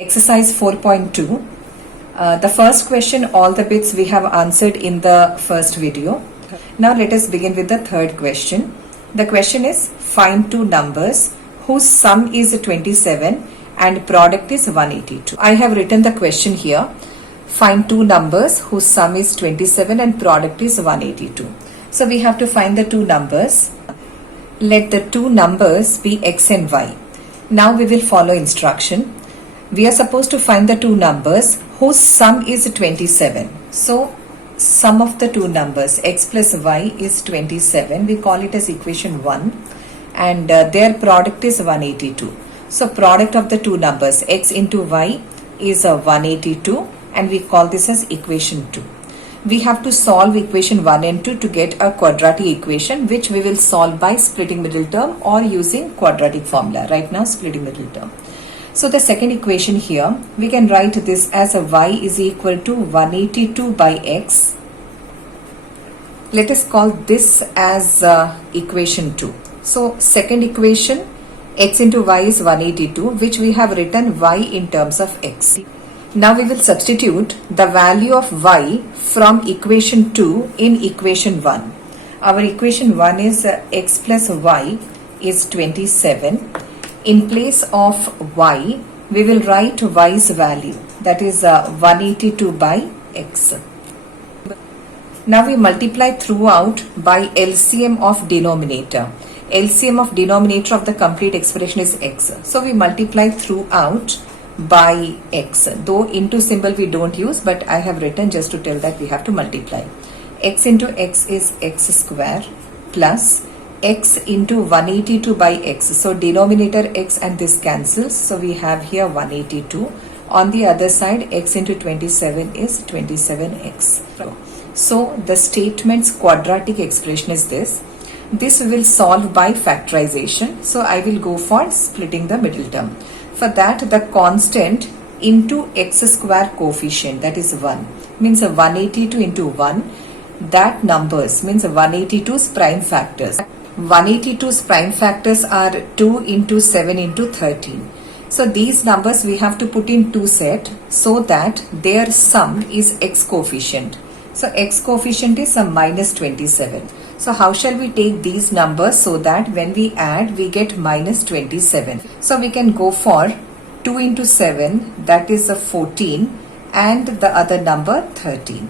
Exercise 4.2. The first question, all the bits we have answered in the first video. Now let us begin with the third question. The question is, find two numbers whose sum is 27 and product is 182. I have written the question here. Find two numbers whose sum is 27 and product is 182. So we have to find the two numbers. Let the two numbers be x and y. Now we will follow instruction. We are supposed to find the two numbers whose sum is 27. So sum of the two numbers x plus y is 27. We call it as equation 1 and their product is 182. So product of the two numbers x into y is 182 and we call this as equation 2. We have to solve equation 1 and 2 to get a quadratic equation, which we will solve by splitting middle term or using quadratic formula. Right now splitting middle term. So the second equation here, we can write this as a y is equal to 182 by x. Let us call this as equation 2. So second equation, x into y is 182, which we have written y in terms of x. Now we will substitute the value of y from equation 2 in equation 1. Our equation 1 is x plus y is 27. In place of y, we will write y's value, that is 182 by x. Now we multiply throughout by LCM of denominator. LCM of denominator of the complete expression is x. So we multiply throughout by x. Though into symbol we don't use, but I have written just to tell that we have to multiply. X into x is x square plus x into 182 by x. So denominator x and this cancels. So we have here 182. On the other side, x into 27 is 27x. So the statement's quadratic expression is this. This we will solve by factorization. So I will go for splitting the middle term. For that, the constant into x square coefficient, that is 1, means 182 into 1. That numbers means 182's prime factors. 182's prime factors are 2 into 7 into 13. So these numbers we have to put in two set so that their sum is x coefficient. So x coefficient is a minus 27. So how shall we take these numbers so that when we add we get minus 27. So we can go for 2 into 7, that is a 14, and the other number 13.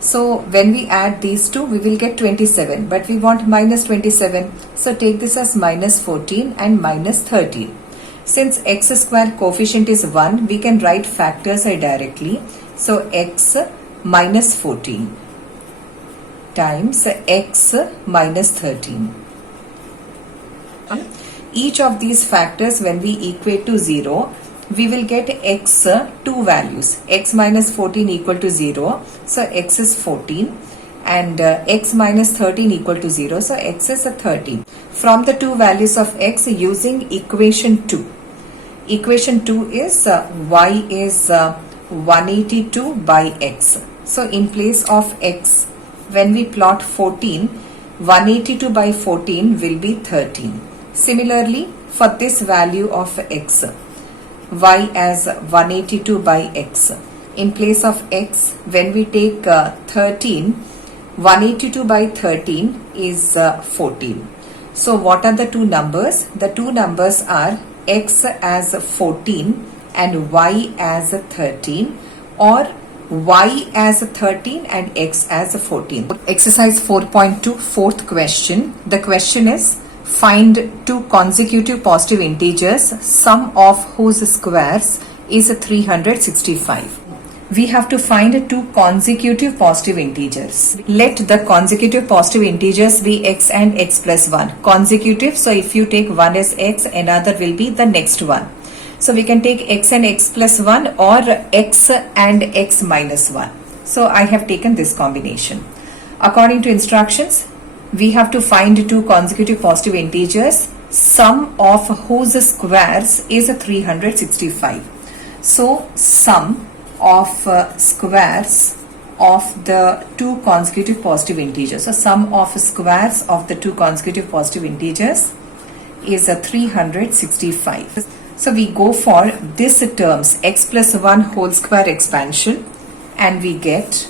So when we add these two, we will get 27, but we want minus 27. So take this as minus 14 and minus 13. Since x square coefficient is 1, we can write factors directly. So x minus 14 times x minus 13. Each of these factors, when we equate to 0, we will get x two values. X minus 14 equal to 0. So x is 14 and x minus 13 equal to 0. So x is 13. From the two values of x using equation 2. Equation 2 is y is 182 by x. So in place of x, when we plot 14, 182 by 14 will be 13. Similarly, for this value of x, y as 182 by x. In place of x, when we take 13, 182 by 13 is 14. So what are the two numbers? The two numbers are x as 14 and y as 13, or y as 13 and x as 14. Exercise 4.2, fourth question. The question is, find two consecutive positive integers, sum of whose squares is 365. We have to find two consecutive positive integers. Let the consecutive positive integers be x and x plus 1. Consecutive, so if you take one as x, another will be the next one. So we can take x and x plus 1 or x and x minus 1. So I have taken this combination. According to instructions, we have to find two consecutive positive integers, sum of whose squares is 365. So sum of squares of the two consecutive positive integers. So sum of squares of the two consecutive positive integers is 365. So we go for this terms x plus 1 whole square expansion, and we get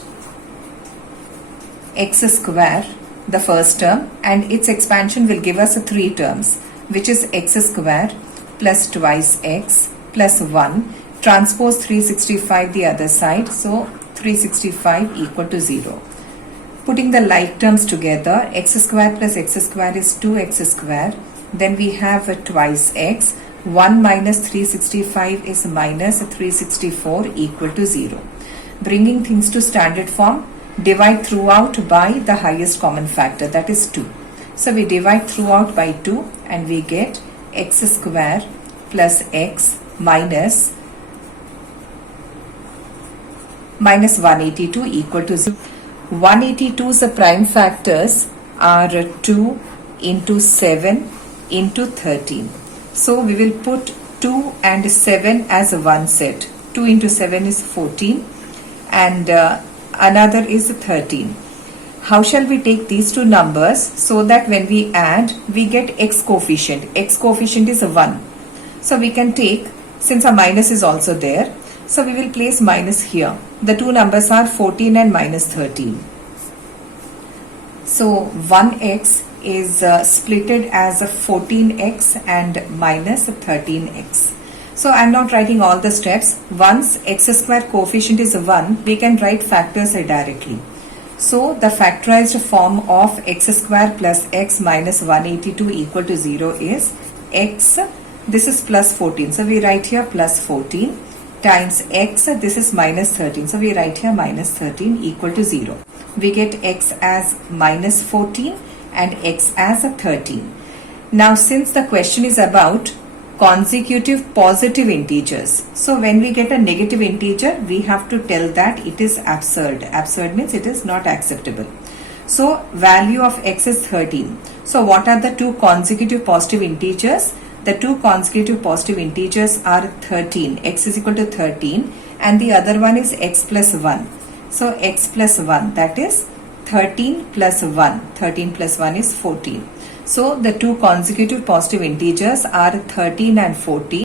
x square, the first term, and its expansion will give us 3 terms, which is x square plus twice x plus 1, transpose 365 the other side, so 365 equal to 0. Putting the like terms together, x square plus x square is 2x square, then we have twice x, 1 minus 365 is minus 364 equal to 0. Bringing things to standard form, divide throughout by the highest common factor, that is 2. So we divide throughout by 2 and we get x square plus x minus 182 equal to 0. 182's prime factors are 2 into 7 into 13. So we will put 2 and 7 as one set. 2 into 7 is 14 and another is 13. How shall we take these two numbers so that when we add, we get x coefficient. X coefficient is 1. So we can take, since a minus is also there, so we will place minus here. The two numbers are 14 and minus 13. So 1x is splitted as 14x and minus 13x. So I am not writing all the steps. Once x square coefficient is 1, we can write factors directly. So the factorized form of x square plus x minus 182 equal to 0 is x, this is plus 14. So we write here plus 14 times x, this is minus 13. So we write here minus 13 equal to 0. We get x as minus 14 and x as 13. Now since the question is about consecutive positive integers, so when we get a negative integer, we have to tell that it is absurd. Absurd means it is not acceptable. So value of x is 13. So what are the two consecutive positive integers? The two consecutive positive integers are 13, x is equal to 13, and the other one is x plus 1. So x plus 1, that is 13 plus 1. 13 plus 1 is 14. So the two consecutive positive integers are 13 and 14.